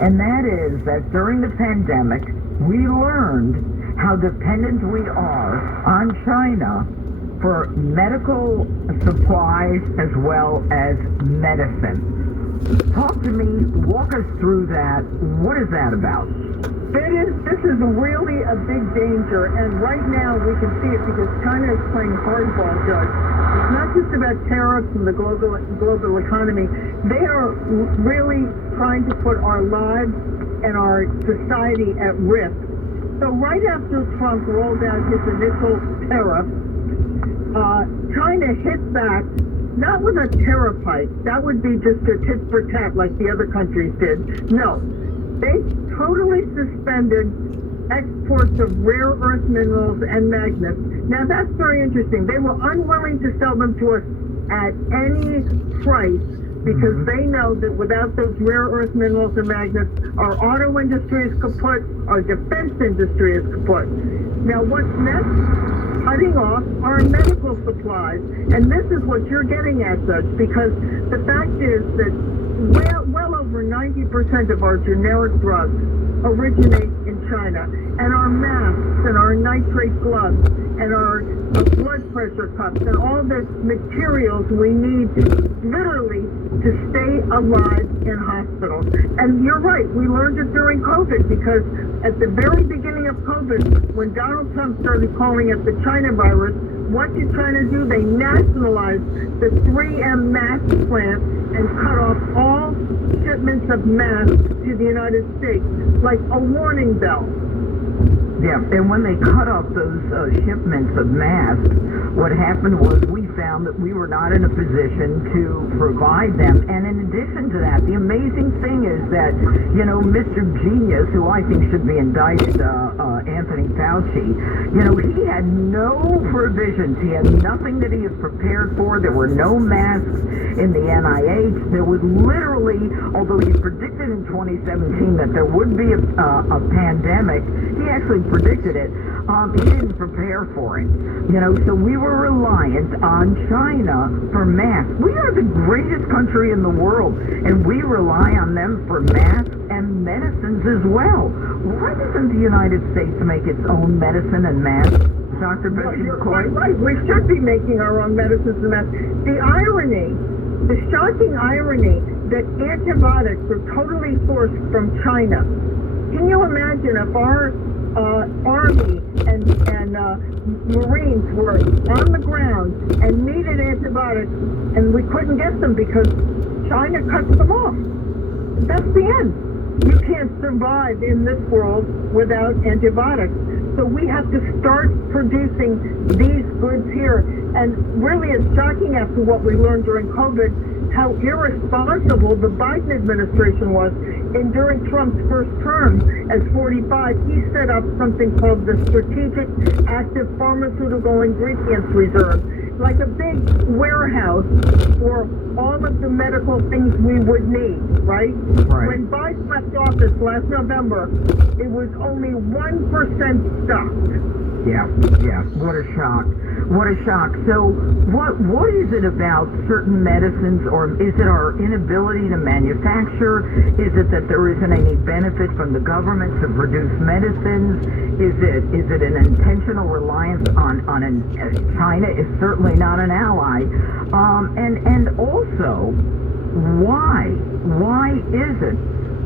and that is that during the pandemic, we learned how dependent we are on China for medical supplies as well as medicine. Talk to me, walk us through that. What is that about? This is really a big danger, and right now we can see it because China is playing hardball, Judge. It's not just about tariffs and the global economy. They are really trying to put our lives and our society at risk. So right after Trump rolled out his initial tariff, China hit back, not with a tariff hike. That would be just a tit for tat like the other countries did. No. They totally suspended exports of rare earth minerals and magnets. Now that's very interesting. They were unwilling to sell them to us at any price because they know that without those rare earth minerals and magnets, our auto industry is kaput, our defense industry is kaput. Now what's next? Cutting off our medical supplies. And this is what you're getting at, Judge, because the fact is that well over 90% of our generic drugs originate in China. And our masks and our nitrate gloves and our blood pressure cups and all the materials we need literally to stay alive in hospitals. And you're right, we learned it during COVID because at the very beginning of COVID, when Donald Trump started calling it the China virus, what did China do? They nationalized the 3M mask plant and cut off all shipments of masks to the United States, like a warning bell. Yeah, and when they cut off those shipments of masks, what happened was we found that we were not in a position to provide them. And in addition to that, the amazing thing is that, you know, Mr. Genius, who I think should be indicted, Anthony Fauci, you know, he had no provisions. He had nothing that he had prepared for. There were no masks in the NIH. There was literally, although he predicted in 2017 that there would be a pandemic, he actually predicted it. He didn't prepare for it. You know, so we were reliant on China for masks. We are the greatest country in the world, and we rely on them for masks and medicines as well. Why doesn't the United States make its own medicine and masks? Dr. Betsy McCoy? Right. We should be making our own medicines and masks. The irony, the shocking irony that antibiotics are totally sourced from China. Can you imagine if our Army and Marines were on the ground and needed antibiotics and we couldn't get them because China cuts them off? That's the end. You can't survive in this world without antibiotics. So we have to start producing these goods here. And really it's shocking after what we learned during COVID how irresponsible the Biden administration was. And during Trump's first term as 45, he set up something called the Strategic Active Pharmaceutical Ingredients Reserve, like a big warehouse for all of the medical things we would need, right? When Biden left office last November, it was only 1% stocked. Yeah, what a shock. What a shock. So what is it about certain medicines, or is it our inability to manufacture? Is it that there isn't any benefit from the government to produce medicines? Is it an intentional reliance on China is certainly not an ally? And also, why is it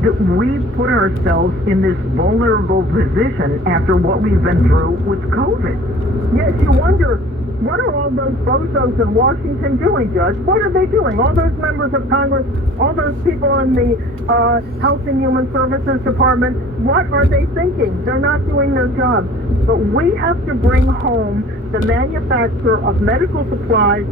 that we put ourselves in this vulnerable position after what we've been through with COVID? Yes, you wonder, what are all those bozos in Washington doing, Judge? What are they doing? All those members of Congress, all those people in the Health and Human Services Department, what are they thinking? They're not doing their job. But we have to bring home the manufacture of medical supplies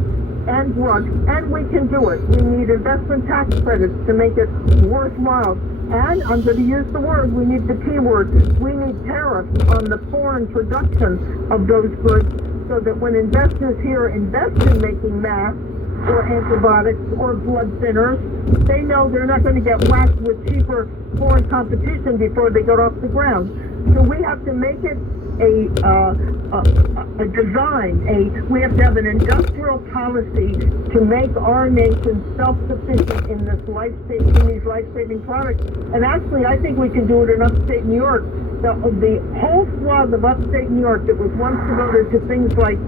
and drugs, and we can do it. We need investment tax credits to make it worthwhile. And I'm going to use the word, we need the T word, we need tariffs on the foreign production of those goods so that when investors here invest in making masks or antibiotics or blood thinners, they know they're not going to get whacked with cheaper foreign competition before they get off the ground. So we have to make it a design. We have to have an industrial policy to make our nation self-sufficient in these life-saving products. And actually, I think we can do it in upstate New York. The whole swath of upstate New York that was once devoted to things like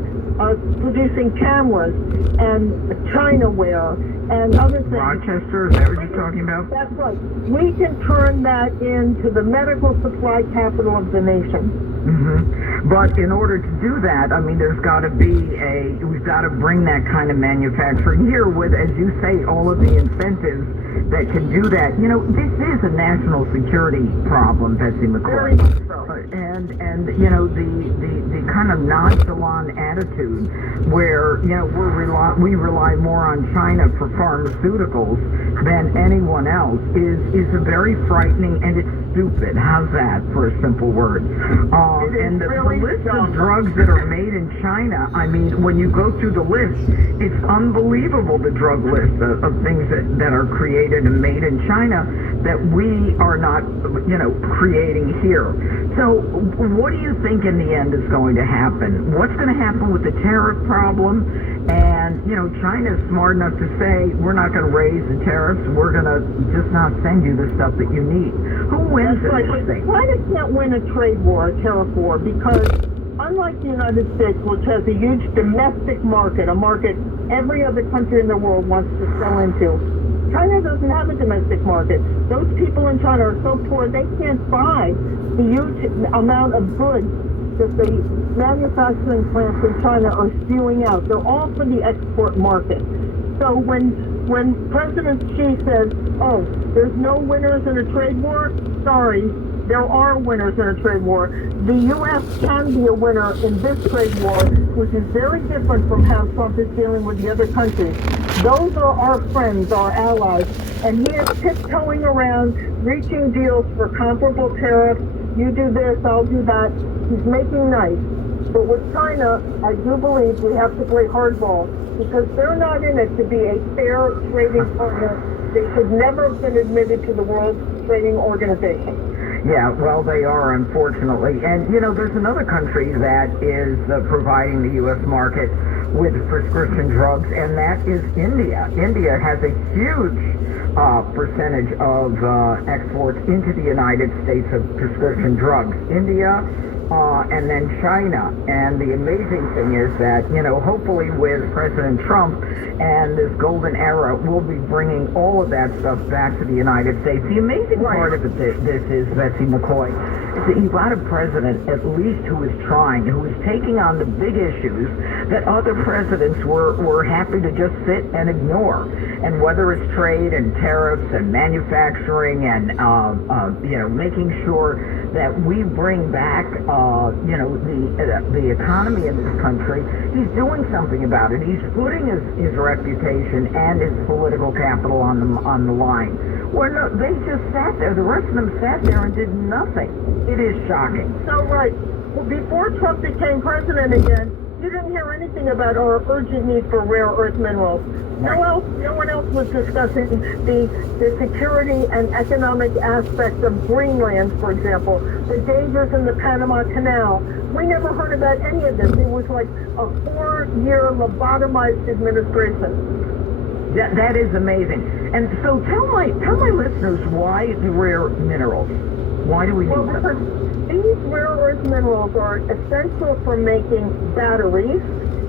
producing cameras and Chinaware and other things. Rochester, is that what you're talking about? That's right. We can turn that into the medical supply capital of the nation. Mm-hmm. But in order to do that, I mean, we've got to bring that kind of manufacturing here with, as you say, all of the incentives that can do that. You know, this is a national security problem, Betsy McCoy. Very much so. And you know, the kind of nonchalant attitude where, you know, we rely more on China for pharmaceuticals than anyone else is a very frightening, and it's stupid. How's that for a simple word? And the list of drugs that are made in China, I mean, when you go through the list, it's unbelievable, the drug list of things that are created and made in China that we are not, you know, creating here. So what do you think in the end is going to happen? What's going to happen with the tariff problem? And, you know, China's smart enough to say, we're not going to raise the tariffs, we're going to just not send you the stuff that you need. Who wins this thing? China can't win a trade war, a tariff war, because unlike the United States, which has a huge domestic market, a market every other country in the world wants to sell into, China doesn't have a domestic market. Those people in China are so poor they can't buy the huge amount of goods that the manufacturing plants in China are spewing out. They're all for the export market. So when President Xi says, oh, there's no winners in a trade war, sorry, there are winners in a trade war. The U.S. can be a winner in this trade war, which is very different from how Trump is dealing with the other countries. Those are our friends, our allies, and he is tiptoeing around, reaching deals for comparable tariffs. You do this, I'll do that. He's making nice. But with China, I do believe we have to play hardball, because they're not in it to be a fair trading partner. They should never have been admitted to the World Trading Organization. Yeah, well, they are, unfortunately. And, you know, there's another country that is providing the U.S. market with prescription drugs, and that is India. India has a huge percentage of exports into the United States of prescription drugs. India, and then China. And the amazing thing is that, you know, hopefully with President Trump and this golden era, we'll be bringing all of that stuff back to the United States. The amazing part of this is, Betsy McCoy, is that you've got a president, at least who is trying, who is taking on the big issues that other presidents were happy to just sit and ignore. And whether it's trade and tariffs and manufacturing and, you know, making sure that we bring back, you know, the economy in this country, he's doing something about it. He's putting his reputation and his political capital on the line. Well, no, they just sat there. The rest of them sat there and did nothing. It is shocking. So, right. Well, before Trump became president again, you didn't hear anything about our urgent need for rare earth minerals. No one else was discussing the security and economic aspects of Greenland, for example, the dangers in the Panama Canal. We never heard about any of this. It was like a 4-year lobotomized administration. That is amazing. And so tell my listeners, why the rare minerals? Why do we need them? Because these rare earth minerals are essential for making batteries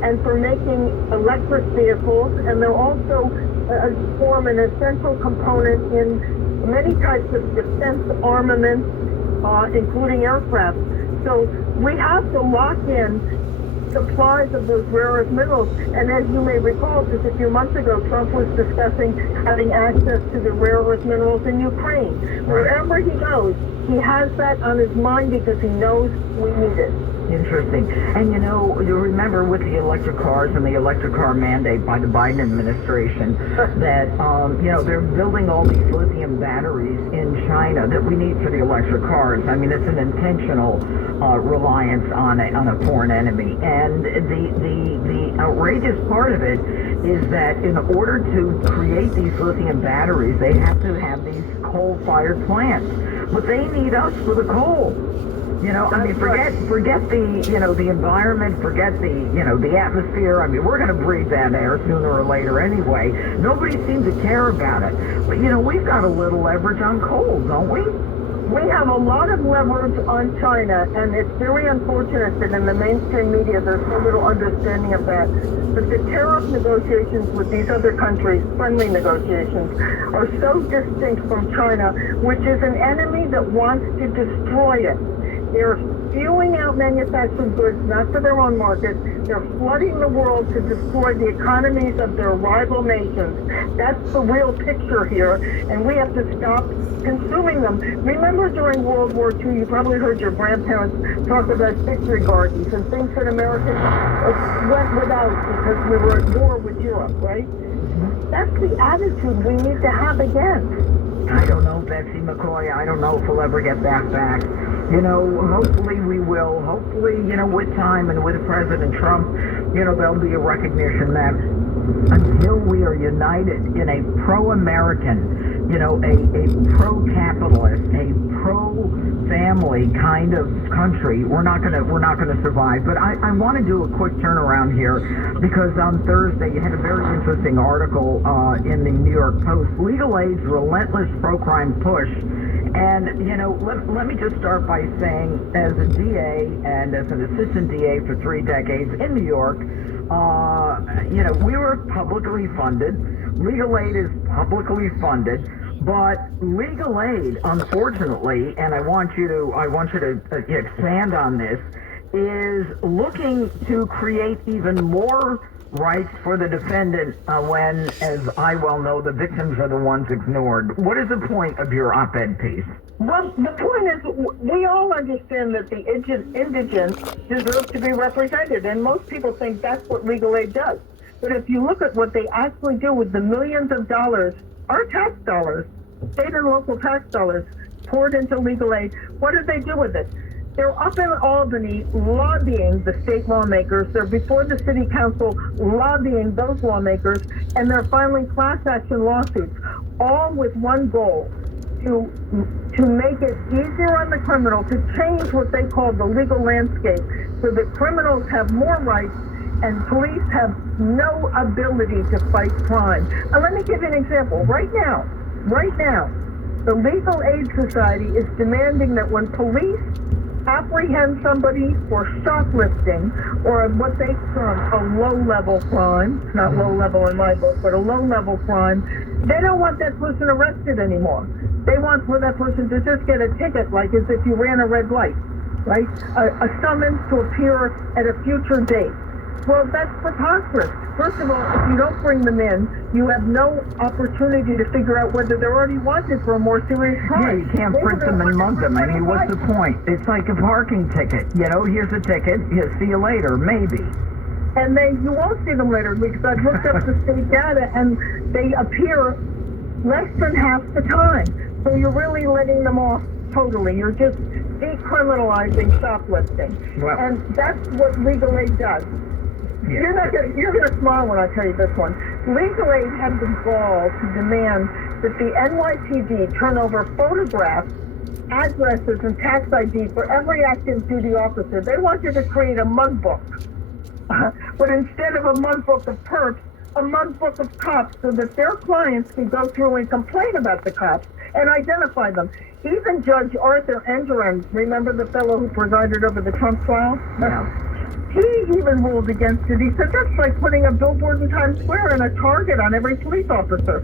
and for making electric vehicles, and they're also form an essential component in many types of defense armaments, including aircraft. So we have to lock in supplies of those rare earth minerals. And as you may recall, just a few months ago, Trump was discussing having access to the rare earth minerals in Ukraine. Wherever he goes, he has that on his mind because he knows we need it. Interesting. And you know, you remember with the electric cars and the electric car mandate by the Biden administration that, you know, they're building all these lithium batteries in China that we need for the electric cars. I mean, it's an intentional reliance on a foreign enemy. And the outrageous part of it is that in order to create these lithium batteries, they have to have these coal-fired plants. But they need us for the coal. You know, I mean, That's right. forget the, the environment, forget the, the atmosphere. I mean, we're going to breathe that air sooner or later anyway. Nobody seems to care about it. But, we've got a little leverage on coal, don't we? We have a lot of leverage on China, and it's very unfortunate that in the mainstream media there's so little understanding of that. But the tariff negotiations with these other countries, friendly negotiations, are so distinct from China, which is an enemy that wants to destroy it. They're spewing out manufactured goods, not for their own market. They're flooding the world to destroy the economies of their rival nations. That's the real picture here, and we have to stop consuming them. Remember during World War II, you probably heard your grandparents talk about victory gardens and things that Americans went without because we were at war with Europe, right? That's the attitude we need to have again. I don't know, Betsy McCoy. I don't know if we'll ever get that back. Hopefully we will. Hopefully, with time and with President Trump, there'll be a recognition that until we are united in a pro-American, a pro-capitalist, a pro-family kind of country, we're not gonna survive. But I want to do a quick turnaround here because on Thursday you had a very interesting article in the New York Post. Legal Aid's relentless pro-crime push. And, let me just start by saying, as a DA and as an assistant DA for 3 decades in New York, we were publicly funded. Legal Aid is publicly funded, but legal aid, unfortunately, and I want you to expand on this, is looking to create even more rights for the defendant when, as I well know, the victims are the ones ignored. What is the point of your op-ed piece? Well, the point is, we all understand that the indigent deserve to be represented, and most people think that's what legal aid does. But if you look at what they actually do with the millions of dollars, our tax dollars, state and local tax dollars, poured into legal aid, what do they do with it? They're up in Albany lobbying the state lawmakers. They're before the city council lobbying those lawmakers, and they're filing class action lawsuits, all with one goal, to make it easier on the criminal, to change what they call the legal landscape so that criminals have more rights and police have no ability to fight crime. And let me give you an example. Right now, the Legal Aid Society is demanding that when police apprehend somebody for shoplifting or what they term a low-level crime, it's not low-level in my book, but a low-level crime, they don't want that person arrested anymore. They want for that person to just get a ticket, like as if you ran a red light, right? A summons to appear at a future date. Well, that's preposterous. First of all, if you don't bring them in, you have no opportunity to figure out whether they're already wanted for a more serious crime. Yeah, you can't print them and mug them. I mean, what's the point? It's like a parking ticket. Here's a ticket. See you later, maybe. And you won't see them later because I've looked up the state data and they appear less than half the time. So you're really letting them off totally. You're just decriminalizing shoplifting. Well, and that's what legal aid does. Yeah. You're gonna smile when I tell you this one. Legal Aid had the gall to demand that the NYPD turn over photographs, addresses, and tax ID for every active duty officer. They wanted to create a mug book. But instead of a mug book of perps, a mug book of cops so that their clients can go through and complain about the cops and identify them. Even Judge Arthur Engeron, remember the fellow who presided over the Trump trial? Yeah. He even ruled against it. He said that's like putting a billboard in Times Square and a target on every police officer.